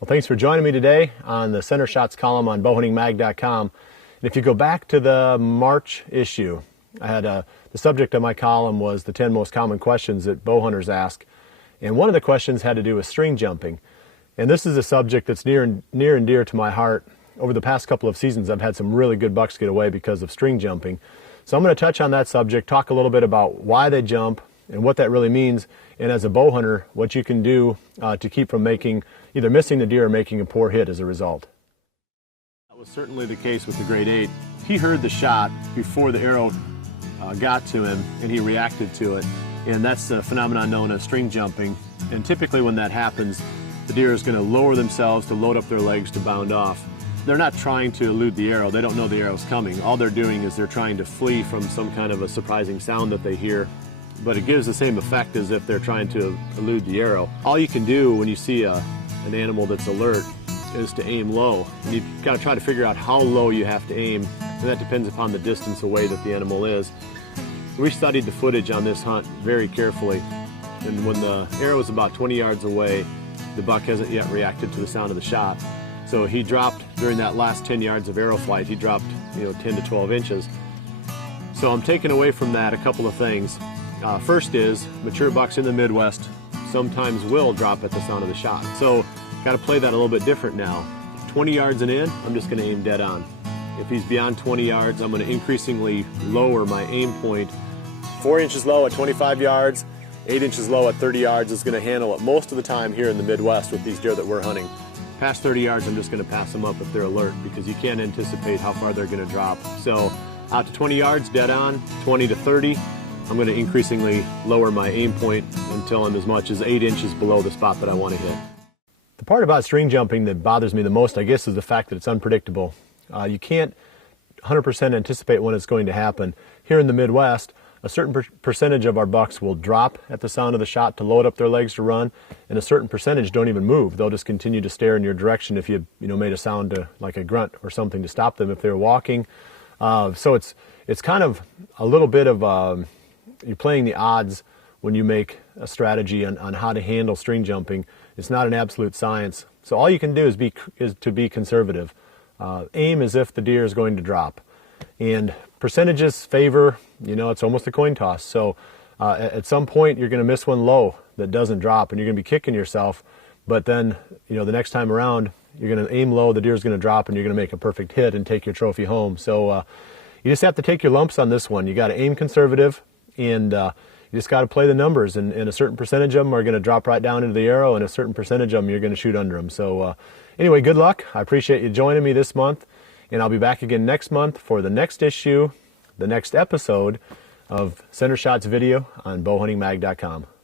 Well, thanks for joining me today on the Center Shots column on bowhuntingmag.com. And if you go back to the March issue, I had the subject of my column was the 10 most common questions that bow hunters ask. And one of the questions had to do with string jumping. And this is a subject that's near and dear to my heart. Over the past couple of seasons, I've had some really good bucks get away because of string jumping. So I'm going to touch on that subject, talk a little bit about why they jump and what that really means, and as a bow hunter, what you can do to keep from either missing the deer or making a poor hit as a result. That was certainly the case with the Great 8. He heard the shot before the arrow got to him, and he reacted to it. And that's a phenomenon known as string jumping. And typically when that happens, the deer is going to lower themselves to load up their legs to bound off. They're not trying to elude the arrow. They don't know the arrow's coming. All they're doing is they're trying to flee from some kind of a surprising sound that they hear. But it gives the same effect as if they're trying to elude the arrow. All you can do when you see an animal that's alert is to aim low. And you've got to try to figure out how low you have to aim, and that depends upon the distance away that the animal is. We studied the footage on this hunt very carefully, and when the arrow is about 20 yards away, the buck hasn't yet reacted to the sound of the shot. So he dropped, during that last 10 yards of arrow flight, he dropped 10 to 12 inches. So I'm taking away from that a couple of things. First is, mature bucks in the Midwest sometimes will drop at the sound of the shot. So, got to play that a little bit different now. 20 yards and in, I'm just going to aim dead on. If he's beyond 20 yards, I'm going to increasingly lower my aim point. 4 inches low at 25 yards, 8 inches low at 30 yards is going to handle it most of the time here in the Midwest with these deer that we're hunting. Past 30 yards, I'm just going to pass them up if they're alert, because you can't anticipate how far they're going to drop. So, out to 20 yards, dead on, 20 to 30. I'm going to increasingly lower my aim point until I'm as much as 8 inches below the spot that I want to hit. The part about string jumping that bothers me the most, I guess, is the fact that it's unpredictable. You can't 100% anticipate when it's going to happen. Here in the Midwest, a certain percentage of our bucks will drop at the sound of the shot to load up their legs to run, and a certain percentage don't even move. They'll just continue to stare in your direction if you made a sound like a grunt or something to stop them if they're walking. So it's kind of a little bit of you're playing the odds when you make a strategy on how to handle string jumping. It's not an absolute science. So all you can do is to be conservative. Aim as if the deer is going to drop. And percentages favor, it's almost a coin toss. So at some point you're going to miss one low that doesn't drop, and you're going to be kicking yourself. But then, the next time around, you're going to aim low, the deer's going to drop, and you're going to make a perfect hit and take your trophy home. So you just have to take your lumps on this one. You got to aim conservative. And you just got to play the numbers, and a certain percentage of them are going to drop right down into the arrow, and a certain percentage of them you're going to shoot under them. So anyway, good luck. I appreciate you joining me this month, and I'll be back again next month for the next issue, the next episode of Center Shots video on bowhuntingmag.com.